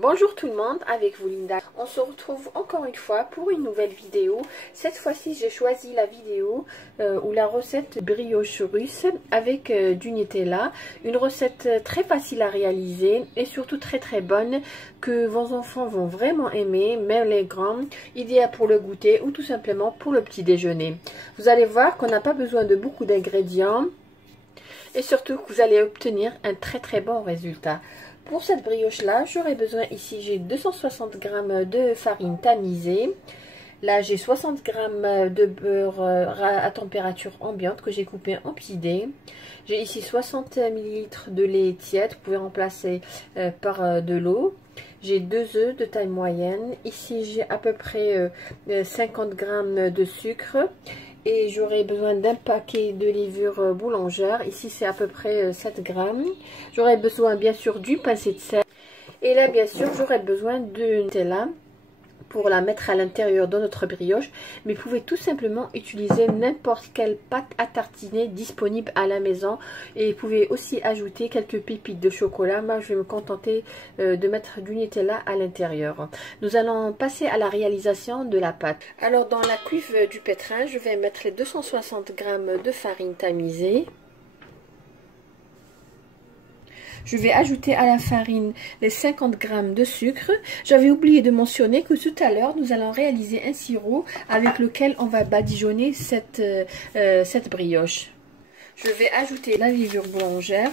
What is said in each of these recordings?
Bonjour tout le monde, avec vous Linda. On se retrouve encore une fois pour une nouvelle vidéo. Cette fois-ci, j'ai choisi la vidéo ou la recette brioche russe avec du Nutella. Une recette très facile à réaliser et surtout très bonne que vos enfants vont vraiment aimer, même les grands, idéal pour le goûter ou tout simplement pour le petit déjeuner. Vous allez voir qu'on n'a pas besoin de beaucoup d'ingrédients et surtout que vous allez obtenir un très bon résultat. Pour cette brioche là, j'aurai besoin ici, j'ai 260 g de farine tamisée. Là, j'ai 60 g de beurre à température ambiante que j'ai coupé en petits dés. J'ai ici 60 ml de lait tiède, vous pouvez remplacer par de l'eau. J'ai 2 œufs de taille moyenne. Ici, j'ai à peu près 50 g de sucre. Et j'aurai besoin d'un paquet de levure boulangère. Ici, c'est à peu près 7 grammes. J'aurai besoin, bien sûr, d'une pincée de sel. Et là, bien sûr, j'aurai besoin de Nutella pour la mettre à l'intérieur de notre brioche. Mais vous pouvez tout simplement utiliser n'importe quelle pâte à tartiner disponible à la maison. Et vous pouvez aussi ajouter quelques pépites de chocolat. Moi, je vais me contenter de mettre du Nutella à l'intérieur. Nous allons passer à la réalisation de la pâte. Alors, dans la cuve du pétrin, je vais mettre les 260 g de farine tamisée. Je vais ajouter à la farine les 50 g de sucre. J'avais oublié de mentionner que tout à l'heure, nous allons réaliser un sirop avec lequel on va badigeonner cette brioche. Je vais ajouter la levure boulangère.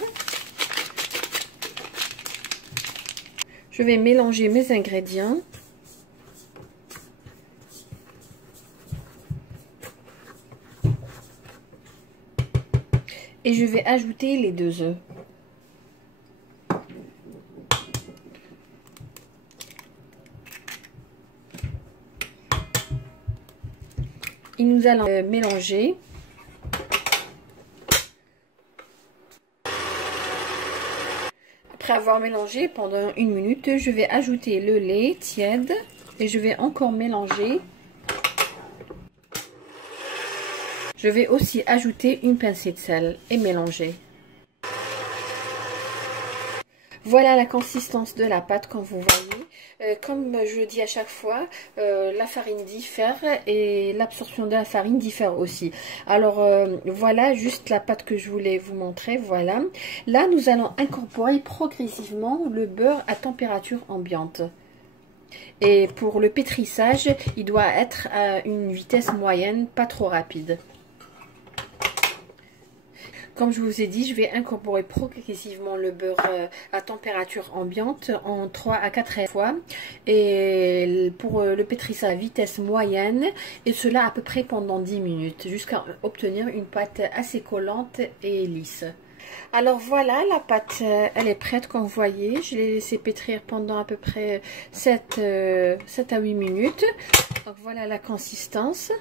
Je vais mélanger mes ingrédients. Et je vais ajouter les 2 œufs. Et nous allons mélanger. Après avoir mélangé pendant 1 minute, je vais ajouter le lait tiède et je vais encore mélanger. Je vais aussi ajouter une pincée de sel et mélanger. Voilà la consistance de la pâte comme vous voyez. Comme je le dis à chaque fois, la farine diffère et l'absorption de la farine diffère aussi. Alors voilà juste la pâte que je voulais vous montrer. Voilà. Là nous allons incorporer progressivement le beurre à température ambiante. Et pour le pétrissage, il doit être à une vitesse moyenne, pas trop rapide. Comme je vous ai dit, je vais incorporer progressivement le beurre à température ambiante en 3 à 4 fois. Et pour le pétrissage à vitesse moyenne, et cela à peu près pendant 10 minutes, jusqu'à obtenir une pâte assez collante et lisse. Alors voilà, la pâte, elle est prête comme vous voyez. Je l'ai laissée pétrir pendant à peu près 7 à 8 minutes. Donc voilà la consistance.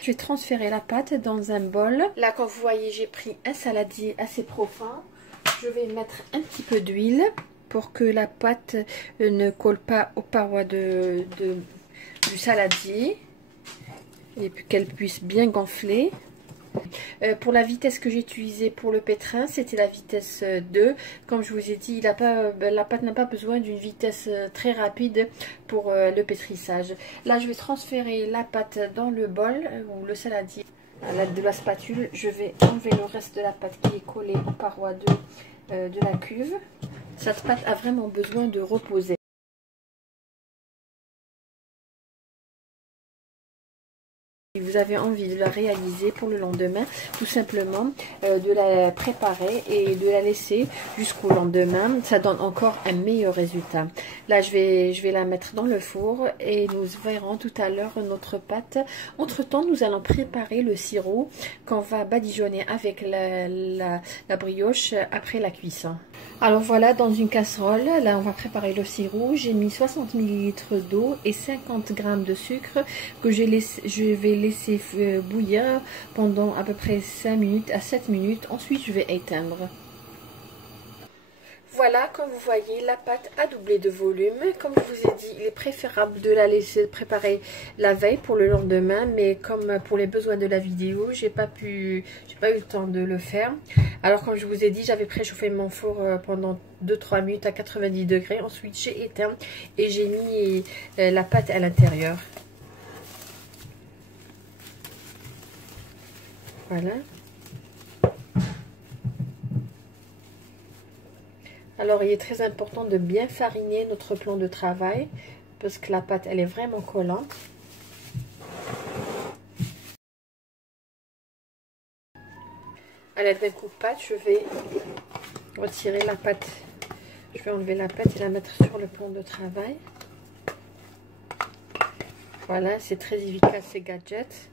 Je vais transférer la pâte dans un bol. Là, comme vous voyez, j'ai pris un saladier assez profond. Je vais mettre un petit peu d'huile pour que la pâte ne colle pas aux parois du saladier et puis qu'elle puisse bien gonfler. Pour la vitesse que j'ai utilisée pour le pétrin, c'était la vitesse 2. Comme je vous ai dit, la pâte n'a pas besoin d'une vitesse très rapide pour le pétrissage. Là, je vais transférer la pâte dans le bol ou le saladier. À l'aide de la spatule, je vais enlever le reste de la pâte qui est collée aux parois de la cuve. Cette pâte a vraiment besoin de reposer. Si vous avez envie de la réaliser pour le lendemain, tout simplement de la préparer et de la laisser jusqu'au lendemain. Ça donne encore un meilleur résultat. Là, je vais la mettre dans le four et nous verrons tout à l'heure notre pâte. Entre temps, nous allons préparer le sirop qu'on va badigeonner avec la brioche après la cuisson. Alors voilà, dans une casserole, là on va préparer le sirop. J'ai mis 60 ml d'eau et 50 g de sucre que je vais laisser bouillir pendant à peu près 5 minutes à 7 minutes. Ensuite, je vais éteindre. Voilà, comme vous voyez, la pâte a doublé de volume. Comme je vous ai dit, il est préférable de la laisser préparer la veille pour le lendemain. Mais comme pour les besoins de la vidéo, j'ai pas eu le temps de le faire. Alors comme je vous ai dit, j'avais préchauffé mon four pendant 2-3 minutes à 90 degrés. Ensuite, j'ai éteint et j'ai mis la pâte à l'intérieur. Voilà. Alors, il est très important de bien fariner notre plan de travail parce que la pâte, elle est vraiment collante. À l'aide d'un coupe-pâte, je vais retirer la pâte. Je vais enlever la pâte et la mettre sur le plan de travail. Voilà, c'est très efficace ces gadgets.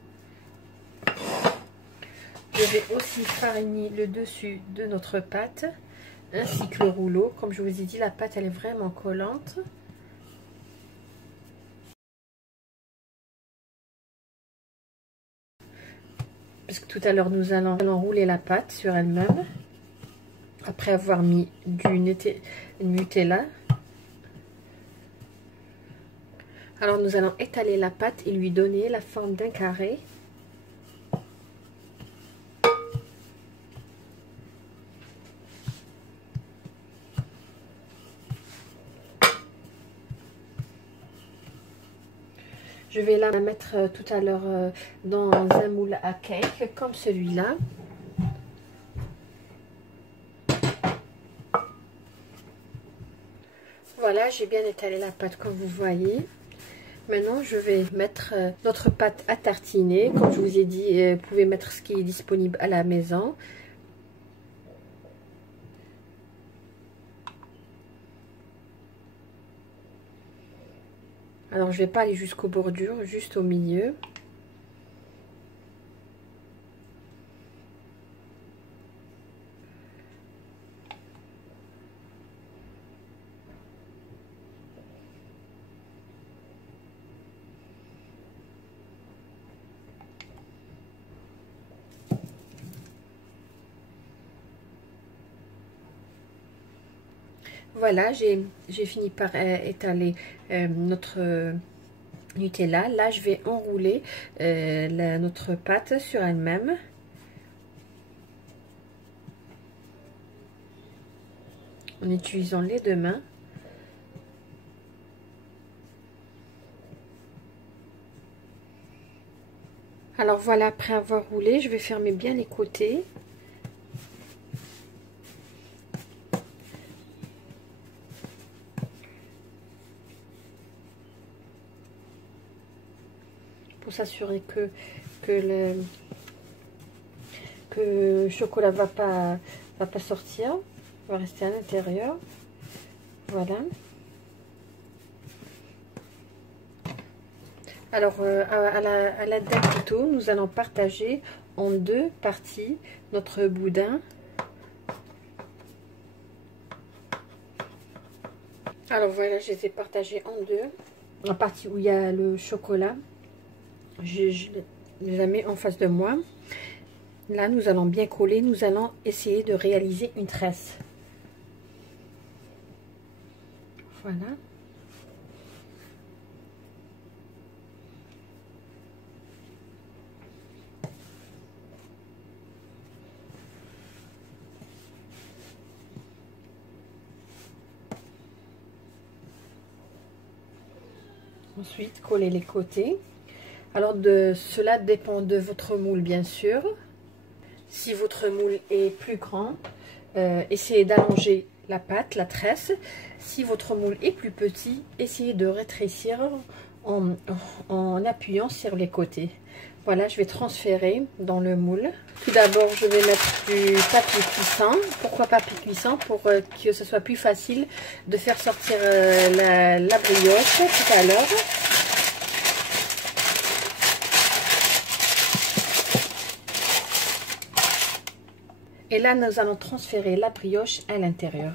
Je vais aussi fariner le dessus de notre pâte, ainsi que le rouleau. Comme je vous ai dit, la pâte elle est vraiment collante. Parce que tout à l'heure nous allons rouler la pâte sur elle-même. Après avoir mis du Nutella. Alors nous allons étaler la pâte et lui donner la forme d'un carré. Je vais la mettre tout à l'heure dans un moule à cake comme celui-là. Voilà, j'ai bien étalé la pâte comme vous voyez. Maintenant, je vais mettre notre pâte à tartiner. Comme je vous ai dit, vous pouvez mettre ce qui est disponible à la maison. Alors, je ne vais pas aller jusqu'aux bordures, juste au milieu. Voilà, j'ai fini par étaler notre Nutella. Là, je vais enrouler notre pâte sur elle-même. En utilisant les deux mains. Alors voilà, après avoir roulé, je vais fermer bien les côtés. Pour s'assurer que le chocolat va pas sortir, va rester à l'intérieur. Voilà. Alors à l'aide d'un couteau, nous allons partager en deux parties notre boudin. Alors voilà, je les ai partagés en deux. La partie où il y a le chocolat, je les mets en face de moi. Là, nous allons bien coller. Nous allons essayer de réaliser une tresse. Voilà. Ensuite, coller les côtés. Alors, cela dépend de votre moule, bien sûr. Si votre moule est plus grand, essayez d'allonger la pâte, la tresse. Si votre moule est plus petit, essayez de rétrécir en appuyant sur les côtés. Voilà, je vais transférer dans le moule. Tout d'abord, je vais mettre du papier cuisson. Pourquoi papier cuisson? Pour que ce soit plus facile de faire sortir la brioche tout à l'heure. Et là, nous allons transférer la brioche à l'intérieur.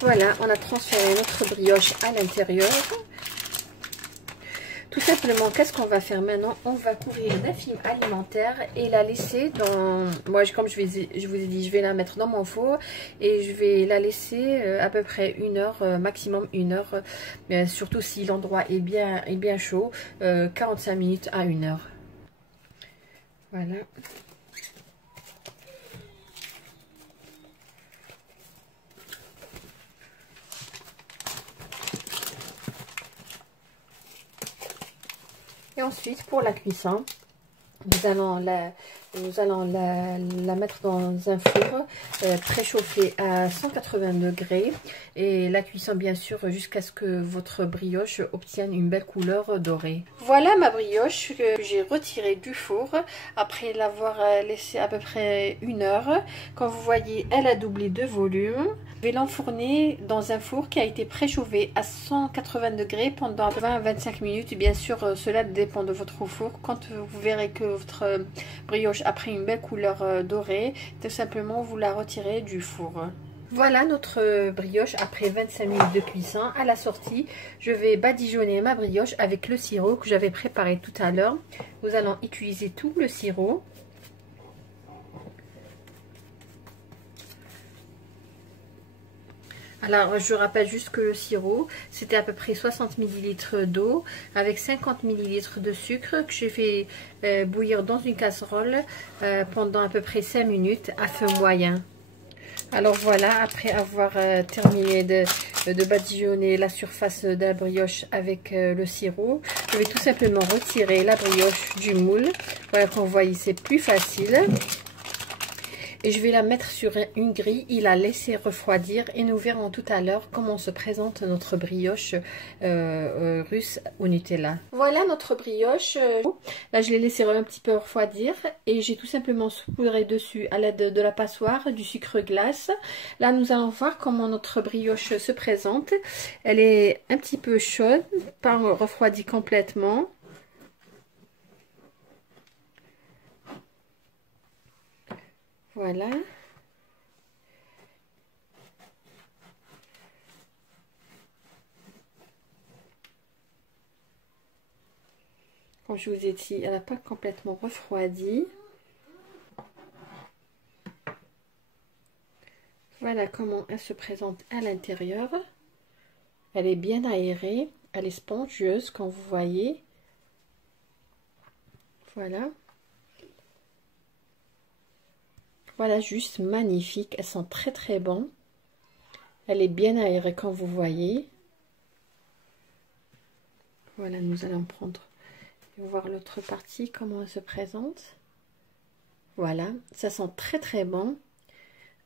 Voilà, on a transféré notre brioche à l'intérieur. Tout simplement, qu'est-ce qu'on va faire maintenant? On va couvrir d'un film alimentaire et la laisser dans... Moi, comme je vous ai dit, je vais la mettre dans mon four et je vais la laisser à peu près 1 heure, maximum 1 heure. Surtout si l'endroit est bien chaud, 45 minutes à 1 heure. Voilà. Et ensuite, pour la cuisson, nous allons la mettre dans un four préchauffé à 180 degrés. Et la cuisson, bien sûr, jusqu'à ce que votre brioche obtienne une belle couleur dorée. Voilà ma brioche que j'ai retirée du four après l'avoir laissée à peu près 1 heure. Comme vous voyez, elle a doublé de volume. Je vais l'enfourner dans un four qui a été préchauffé à 180 degrés pendant 20 à 25 minutes. Bien sûr, cela dépend de votre four. Quand vous verrez que votre brioche a pris une belle couleur dorée, tout simplement vous la retirez du four. Voilà notre brioche après 25 minutes de cuisson. À la sortie, je vais badigeonner ma brioche avec le sirop que j'avais préparé tout à l'heure. Nous allons utiliser tout le sirop. Alors, je rappelle juste que le sirop, c'était à peu près 60 ml d'eau avec 50 ml de sucre que j'ai fait bouillir dans une casserole pendant à peu près 5 minutes à feu moyen. Alors voilà, après avoir terminé de badigeonner la surface de la brioche avec le sirop, je vais tout simplement retirer la brioche du moule. Voilà, comme vous voyez, c'est plus facile. Et je vais la mettre sur une grille et la laisser refroidir. Et nous verrons tout à l'heure comment se présente notre brioche russe au Nutella. Voilà notre brioche. Là, je l'ai laissé un petit peu refroidir. Et j'ai tout simplement saupoudré dessus à l'aide de la passoire du sucre glace. Là, nous allons voir comment notre brioche se présente. Elle est un petit peu chaude, pas refroidie complètement. Voilà. Comme je vous ai dit, elle n'a pas complètement refroidi. Voilà comment elle se présente à l'intérieur. Elle est bien aérée, elle est spongieuse comme vous voyez. Voilà. Voilà, juste magnifique. Elles sont très très bonnes. Elle est bien aérée comme vous voyez. Voilà, nous allons prendre et voir l'autre partie, comment elle se présente. Voilà, ça sent très très bon.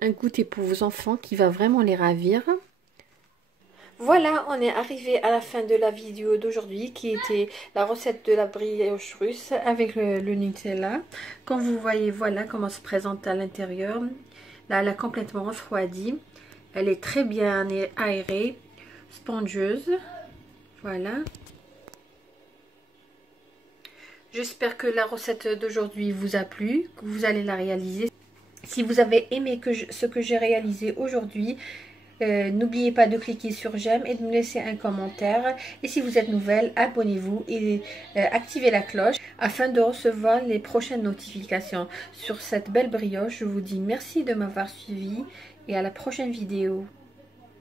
Un goûter pour vos enfants qui va vraiment les ravir. Voilà, on est arrivé à la fin de la vidéo d'aujourd'hui qui était la recette de la brioche russe avec le Nutella. Comme vous voyez, voilà comment se présente à l'intérieur. Là, elle a complètement refroidi. Elle est très bien aérée, spongieuse. Voilà. J'espère que la recette d'aujourd'hui vous a plu, que vous allez la réaliser. Si vous avez aimé ce que j'ai réalisé aujourd'hui, n'oubliez pas de cliquer sur j'aime et de me laisser un commentaire. Et si vous êtes nouvelle, abonnez-vous et activez la cloche afin de recevoir les prochaines notifications. Sur cette belle brioche, je vous dis merci de m'avoir suivi et à la prochaine vidéo.